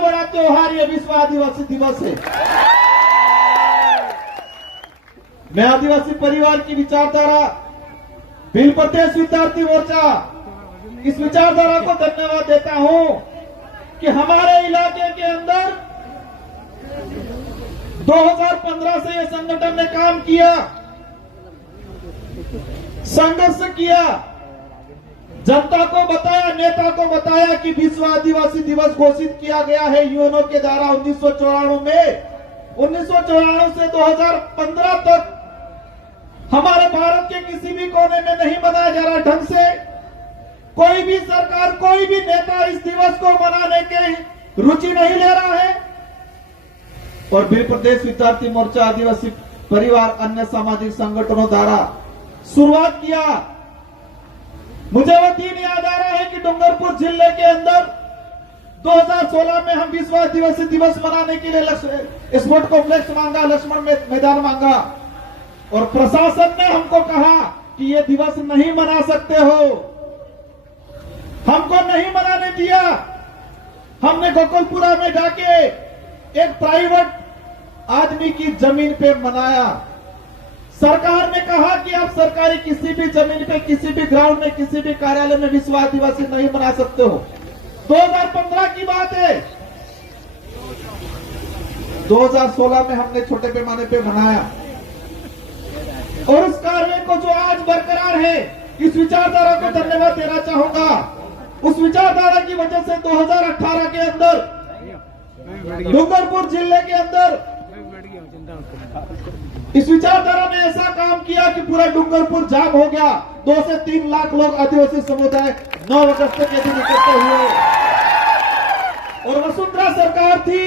बड़ा त्योहार ये विश्व आदिवासी दिवस है। मैं आदिवासी परिवार की विचारधारा बिल प्रदेश विद्यार्थी मोर्चा इस विचारधारा को धन्यवाद देता हूं कि हमारे इलाके के अंदर 2015 से ये संगठन ने काम किया, संघर्ष किया, जनता को बताया, नेता को बताया कि विश्व आदिवासी दिवस घोषित किया गया है यूएनओ के द्वारा 1994 में। 1994 से 2015 तक हमारे भारत के किसी भी कोने में नहीं मनाया जा रहा ढंग से। कोई भी सरकार, कोई भी नेता इस दिवस को मनाने के रुचि नहीं ले रहा है। और बिल प्रदेश विद्यार्थी मोर्चा आदिवासी परिवार अन्य सामाजिक संगठनों द्वारा शुरुआत किया। मुझे वो दिन याद आ रहा है कि डूंगरपुर जिले के अंदर 2016 में हम विश्व आदिवासी दिवस मनाने के लिए स्पोर्ट कॉम्प्लेक्स मांगा, लक्ष्मण मैदान मांगा, और प्रशासन ने हमको कहा कि ये दिवस नहीं मना सकते हो, हमको नहीं मनाने दिया। हमने गोकुलपुरा में जाके एक प्राइवेट आदमी की जमीन पे मनाया। सरकार ने कहा कि आप सरकारी किसी भी जमीन पे, किसी भी ग्राउंड में, किसी भी कार्यालय में विश्व आदिवासी नहीं मना सकते हो। 2015 की बात है। 2016 में हमने छोटे पैमाने पे मनाया, और उस कार्य को जो आज बरकरार है, इस विचारधारा को धन्यवाद देना चाहूंगा। उस विचारधारा की वजह से 2018 के अंदर डूंगरपुर जिले के अंदर इस विचारधारा ने ऐसा काम किया कि पूरा डूंगरपुर जाम हो गया। 2 से 3 लाख लोग आदिवासी समुदाय 9 अगस्त के दिन इकट्ठे हुए। और वसुंधरा सरकार थी,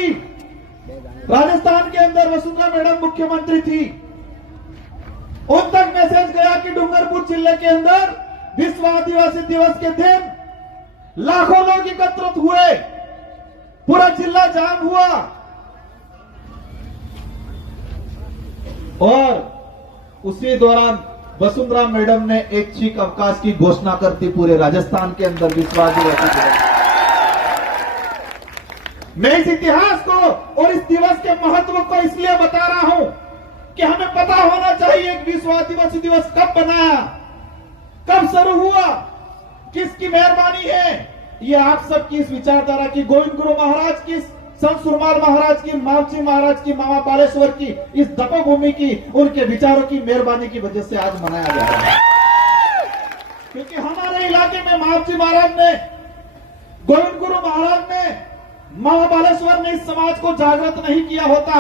राजस्थान के अंदर वसुंधरा मैडम मुख्यमंत्री थी। उन तक मैसेज गया कि डूंगरपुर जिले के अंदर विश्व आदिवासी दिवस के दिन लाखों लोग एकत्रित हुए, पूरा जिला जाम हुआ। और उसी दौरान वसुंधरा मैडम ने ऐच्छिक अवकाश की घोषणा कर दी पूरे राजस्थान के अंदर विश्व आदिवासी दिवस। मैं इस इतिहास को और इस दिवस के महत्व को इसलिए बता रहा हूं कि हमें पता होना चाहिए कि विश्व आदिवासी दिवस कब बनाया, कब शुरू हुआ, किसकी मेहरबानी है। ये आप सबकी इस विचारधारा की, गोविंद गुरु महाराज की, संत सुरमाल महाराज की, मावजी महाराज की, मामा बालेश्वर की, इस तपोभूमि की, उनके विचारों की मेहरबानी की वजह से आज मनाया जा रहा है। क्योंकि हमारे इलाके में मावजी महाराज ने, गोविंद गुरु महाराज ने, मामा बालेश्वर ने इस समाज को जागृत नहीं किया होता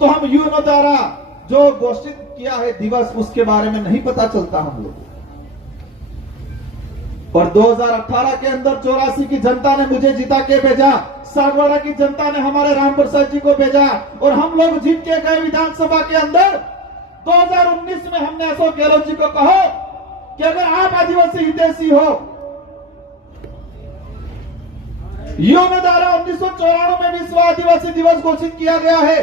तो हम यूएनओ द्वारा जो घोषित किया है दिवस, उसके बारे में नहीं पता चलता हम लोग। और 2018 के अंदर 84 की जनता ने मुझे जिता के भेजा, सागवाड़ा की जनता ने हमारे राम प्रसाद जी को भेजा, और हम लोग जीत के गए विधानसभा के अंदर। 2019 में हमने अशोक गहलोत जी को कहा कि अगर आप आदिवासी हितैषी हो, यूएनओ द्वारा 1994 में विश्व आदिवासी दिवस घोषित किया गया है,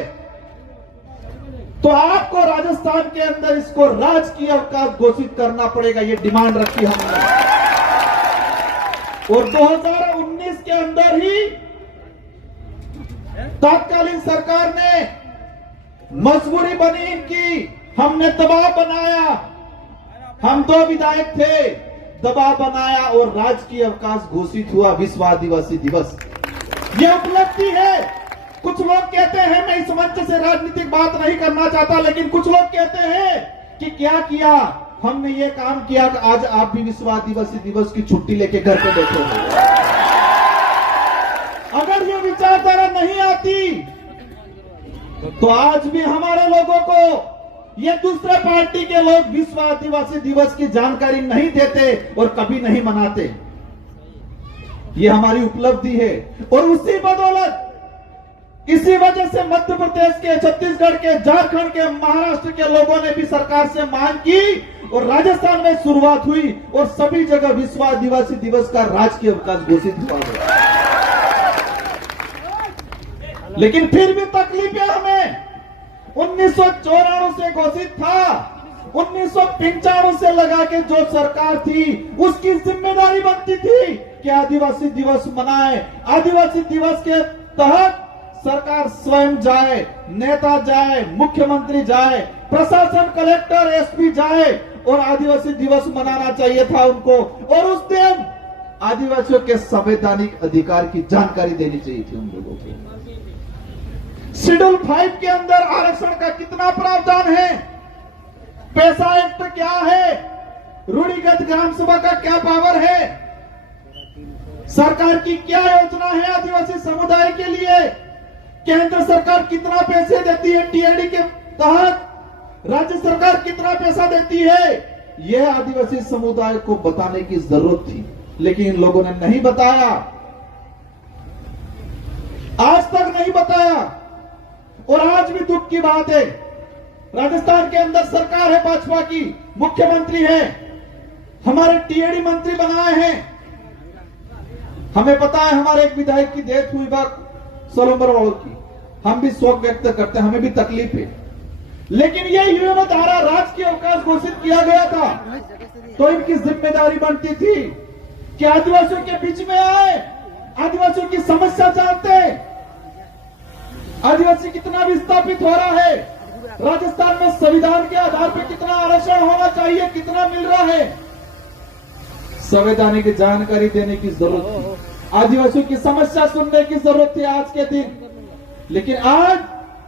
तो आपको राजस्थान के अंदर इसको राजकीय अवकाश घोषित करना पड़ेगा। ये डिमांड रखी हमने। और 2019 के अंदर ही तत्कालीन सरकार ने मजबूरी बनी इनकी, हमने दबाव बनाया, हम 2 विधायक थे, दबाव बनाया और राजकीय अवकाश घोषित हुआ विश्व आदिवासी दिवस। यह उपलब्धि है। कुछ लोग कहते हैं, मैं इस मंच से राजनीतिक बात नहीं करना चाहता, लेकिन कुछ लोग कहते हैं कि क्या किया, हमने ये काम किया कि आज आप भी विश्व आदिवासी दिवस की छुट्टी लेके घर पे बैठे हो। अगर ये विचारधारा नहीं आती तो आज भी हमारे लोगों को, ये दूसरे पार्टी के लोग विश्व आदिवासी दिवस की जानकारी नहीं देते और कभी नहीं मनाते। ये हमारी उपलब्धि है। और उसी बदौलत, इसी वजह से मध्य प्रदेश के, छत्तीसगढ़ के, झारखंड के, महाराष्ट्र के लोगों ने भी सरकार से मांग की और राजस्थान में शुरुआत हुई और सभी जगह विश्व आदिवासी दिवस का राजकीय अवकाश घोषित हुआ है। लेकिन फिर भी तकलीफ है हमें। 1994 से घोषित था, 1995 से लगा के जो सरकार थी उसकी जिम्मेदारी बनती थी कि आदिवासी दिवस मनाए। आदिवासी दिवस के तहत सरकार स्वयं जाए, नेता जाए, मुख्यमंत्री जाए, प्रशासन, कलेक्टर, एसपी जाए और आदिवासी दिवस मनाना चाहिए था उनको। और उस दिन आदिवासियों के संवैधानिक अधिकार की जानकारी देनी चाहिए थी उन लोगों को। शेड्यूल 5 के अंदर आरक्षण का कितना प्रावधान है, पैसा एक्ट क्या है, रूढ़िगत ग्राम सभा का क्या पावर है, सरकार की क्या योजना है आदिवासी समुदाय के लिए, केंद्र सरकार कितना पैसे देती है टीएडी के तहत, राज्य सरकार कितना पैसा देती है, यह आदिवासी समुदाय को बताने की जरूरत थी, लेकिन इन लोगों ने नहीं बताया, आज तक नहीं बताया। और आज भी दुख की बात है, राजस्थान के अंदर सरकार है भाजपा की, मुख्यमंत्री है, हमारे टीएडी मंत्री बनाए हैं। हमें पता है हमारे एक विधायक की डेथ हुई बात सोलंबर वालों की, हम भी शोक व्यक्त करते हैं, हमें भी तकलीफ है। लेकिन ये यूएनओ द्वारा राजकीय अवकाश घोषित किया गया था, तो इनकी जिम्मेदारी बनती थी कि आदिवासियों के बीच में आए, आदिवासियों की समस्या जानते, आदिवासी कितना विस्थापित हो रहा है, राजस्थान में संविधान के आधार पर कितना आरक्षण होना चाहिए, कितना मिल रहा है, संवैधानिक जानकारी देने की जरूरत थी, आदिवासियों की समस्या सुनने की जरूरत थी आज के दिन। लेकिन आज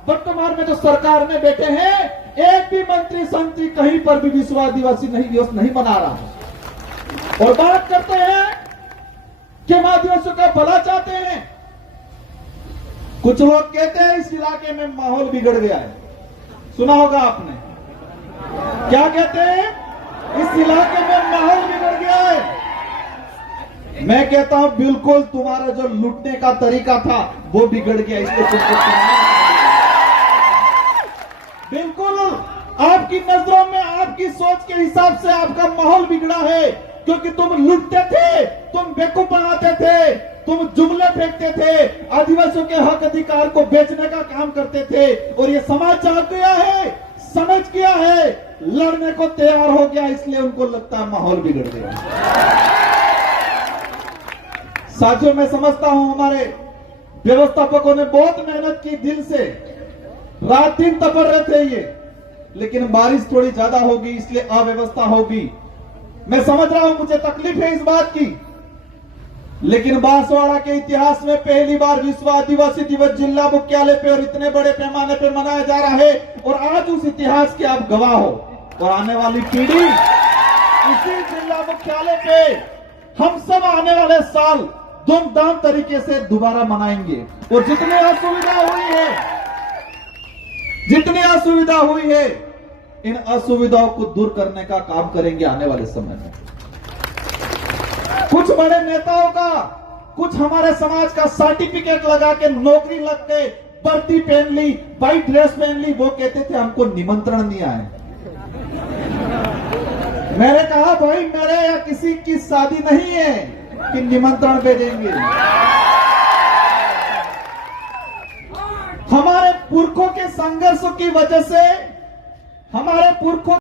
वर्तमान में जो सरकार में बैठे हैं, एक भी मंत्री संतरी कहीं पर भी विश्व आदिवासी दिवस नहीं मना रहा है और बात करते हैं कि हम आदिवासियों का भला चाहते हैं। कुछ लोग कहते हैं इस इलाके में माहौल बिगड़ गया है, सुना होगा आपने, क्या कहते हैं, इस इलाके में माहौल बिगड़ गया है। मैं कहता हूं बिल्कुल तुम्हारा जो लूटने का तरीका था वो बिगड़ गया, इसको बिल्कुल आपकी नजरों में, आपकी सोच के हिसाब से आपका माहौल बिगड़ा है, क्योंकि तुम लूटते थे, तुम बेवकूफ बनाते थे, तुम जुमले फेंकते थे, आदिवासियों के हक अधिकार को बेचने का काम करते थे। और ये समाज जाग गया है, समझ गया है, लड़ने को तैयार हो गया, इसलिए उनको लगता है माहौल बिगड़ गया। साथियों, मैं समझता हूं हमारे व्यवस्थापकों ने बहुत मेहनत की, दिल से रात दिन तपड़ रहे थे ये, लेकिन बारिश थोड़ी ज्यादा होगी इसलिए अव्यवस्था होगी। मैं समझ रहा हूं, मुझे तकलीफ है इस बात की, लेकिन बांसवाड़ा के इतिहास में पहली बार विश्व आदिवासी दिवस जिला मुख्यालय पे और इतने बड़े पैमाने पे मनाया जा रहा है, और आज उस इतिहास के आप गवाह हो। और आने वाली पीढ़ी इसी जिला मुख्यालय पे हम सब आने वाले साल धूमधाम तरीके से दोबारा मनाएंगे। और जितनी असुविधा हुई है, इन असुविधाओं को दूर करने का काम करेंगे आने वाले समय में। कुछ बड़े नेताओं का, कुछ हमारे समाज का सर्टिफिकेट लगा के नौकरी लग गए, वर्दी पहन ली, व्हाइट ड्रेस पहन ली, वो कहते थे हमको निमंत्रण नहीं आए। मैंने कहा भाई मेरे या किसी की शादी नहीं है कि निमंत्रण भेजेंगे। हमारे पुरखों के संघर्षों की वजह से, हमारे पुरखों